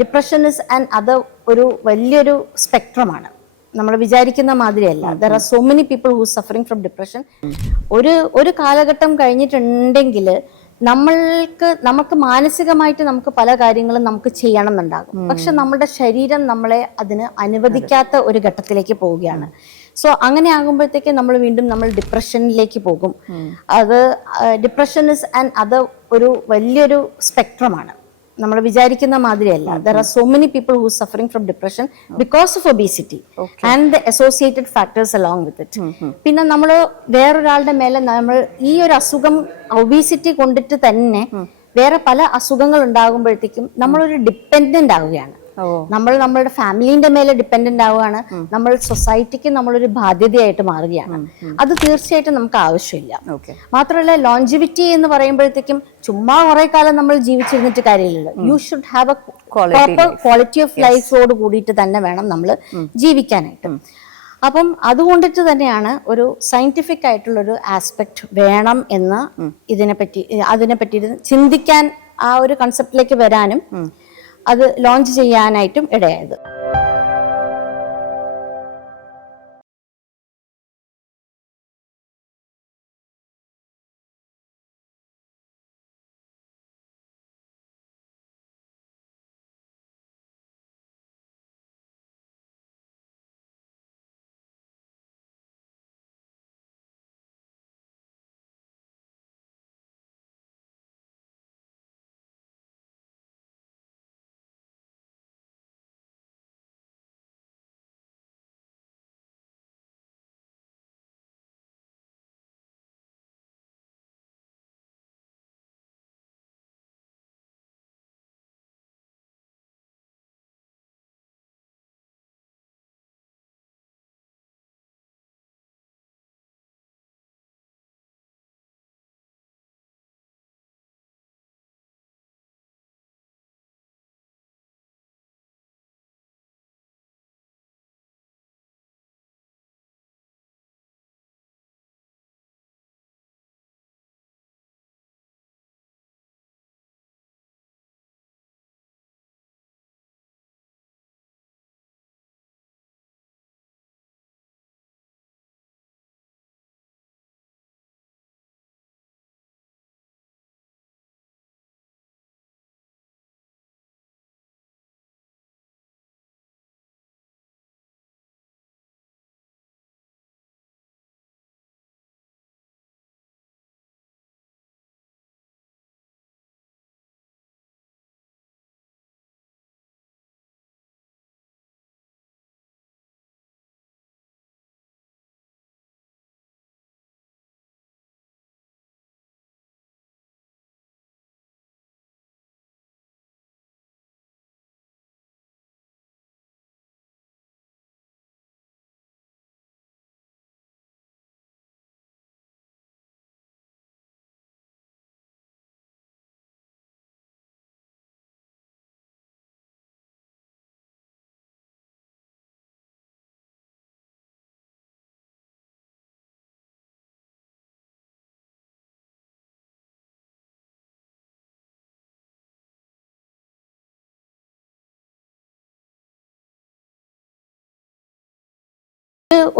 Depression is and other ഒരു വലിയൊരു സ്പെക്ട്രമാണ്. നമ്മൾ വിചാരിക്കുന്ന മാതിരിയല്ല. There are so many people who suffering from depression. ഒരു കാലഘട്ടം കഴിഞ്ഞിട്ടുണ്ടെങ്കിൽ നമുക്ക് മാനസികമായിട്ട് നമുക്ക് പല കാര്യങ്ങളും നമുക്ക് ചെയ്യണം എന്നുണ്ടാകും. പക്ഷെ നമ്മുടെ ശരീരം നമ്മളെ അതിന് അനുവദിക്കാത്ത ഒരു ഘട്ടത്തിലേക്ക് പോവുകയാണ്. സോ അങ്ങനെ ആകുമ്പോഴത്തേക്ക് നമ്മൾ ഡിപ്രഷനിലേക്ക് പോകും. അത് ഡിപ്രഷൻ ഇസ് ആൻഡ് അതർ ഒരു വലിയൊരു സ്പെക്ട്രമാണ്. നമ്മൾ വിചാരിക്കുന്ന മാതിരിയല്ല. There are so many people who suffering from depression because of obesity and the associated factors along with it. പിന്നെ നമ്മൾ വേറൊരാളുടെ മേലെ നമ്മൾ ഈ ഒരു അസുഖം ഒബീസിറ്റി കൊണ്ടിട്ട് തന്നെ വേറെ പല അസുഖങ്ങൾ ഉണ്ടാകുമ്പോഴത്തേക്കും നമ്മളൊരു ഡിപ്പെൻഡന്റ് ആവുകയാണ്. നമ്മളുടെ ഫാമിലിന്റെ മേലെ ഡിപ്പെൻഡന്റ് ആവുകയാണ്. നമ്മൾ സൊസൈറ്റിക്ക് നമ്മളൊരു ബാധ്യതയായിട്ട് മാറുകയാണ്. അത് തീർച്ചയായിട്ടും നമുക്ക് ആവശ്യമില്ല. മാത്രമല്ല, ലോഞ്ചിവിറ്റി എന്ന് പറയുമ്പോഴത്തേക്കും ചുമ്മാ കുറെ കാലം നമ്മൾ ജീവിച്ചിരുന്നിട്ട് കാര്യമില്ലല്ലോ. You should have a proper quality of ലൈഫോട് കൂടിയിട്ട് തന്നെ വേണം നമ്മൾ ജീവിക്കാനായിട്ട്. അപ്പം അതുകൊണ്ടിട്ട് തന്നെയാണ് ഒരു സയന്റിഫിക് ആയിട്ടുള്ളൊരു ആസ്പെക്ട് വേണം എന്ന് അതിനെപ്പറ്റി ചിന്തിക്കാൻ, ആ ഒരു കൺസെപ്റ്റിലേക്ക് വരാനും അത് ലോഞ്ച് ചെയ്യാനായിട്ടും ഇടയായത്.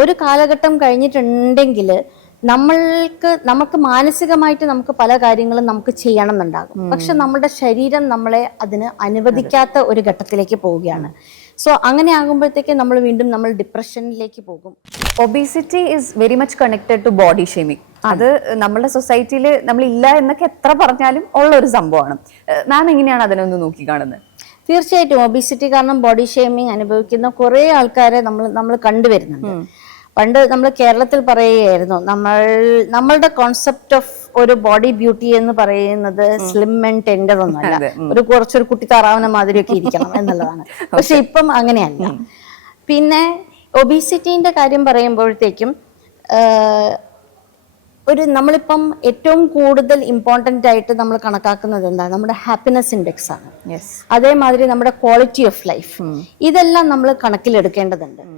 ഒരു കാലഘട്ടം കഴിഞ്ഞിട്ടുണ്ടെങ്കിൽ നമുക്ക് മാനസികമായിട്ട് നമുക്ക് പല കാര്യങ്ങളും നമുക്ക് ചെയ്യണം എന്നുണ്ടാകും. പക്ഷെ നമ്മുടെ ശരീരം നമ്മളെ അതിന് അനുവദിക്കാത്ത ഒരു ഘട്ടത്തിലേക്ക് പോവുകയാണ്. സോ അങ്ങനെ ആകുമ്പോഴത്തേക്ക് നമ്മൾ ഡിപ്രഷനിലേക്ക് പോകും. Obesity is very much connected to body shaming. അത് നമ്മുടെ സൊസൈറ്റിയിൽ നമ്മളില്ല എന്നൊക്കെ എത്ര പറഞ്ഞാലും ഉള്ള ഒരു സംഭവമാണ്. മാം എങ്ങനെയാണ് അതിനൊന്ന് നോക്കി കാണുന്നത്? തീർച്ചയായിട്ടും ഒബീസിറ്റി കാരണം ബോഡി ഷേമിങ് അനുഭവിക്കുന്ന കുറെ ആൾക്കാരെ നമ്മൾ കണ്ടുവരുന്നുണ്ട്. പണ്ട് നമ്മൾ കേരളത്തിൽ പറയുകയായിരുന്നു, നമ്മളുടെ കോൺസെപ്റ്റ് ഓഫ് ഒരു ബോഡി ബ്യൂട്ടി എന്ന് പറയുന്നത് സ്ലിം ആൻഡ് ടെൻഡർ ഒന്നുമല്ല, കുറച്ചൊരു കുട്ടി താറാവിനെ മാതിരിയൊക്കെ ഇരിക്കണം എന്നുള്ളതാണ്. പക്ഷെ ഇപ്പം അങ്ങനെയല്ല. പിന്നെ ഒബീസിറ്റിന്റെ കാര്യം പറയുമ്പോഴത്തേക്കും നമ്മളിപ്പം ഏറ്റവും കൂടുതൽ ഇമ്പോർട്ടൻ്റ് ആയിട്ട് നമ്മൾ കണക്കാക്കുന്നത് എന്താ? നമ്മുടെ ഹാപ്പിനെസ് ഇൻഡെക്സ് ആണ്. അതേമാതിരി നമ്മുടെ ക്വാളിറ്റി ഓഫ് ലൈഫ്, ഇതെല്ലാം നമ്മൾ കണക്കിലെടുക്കേണ്ടതുണ്ട്.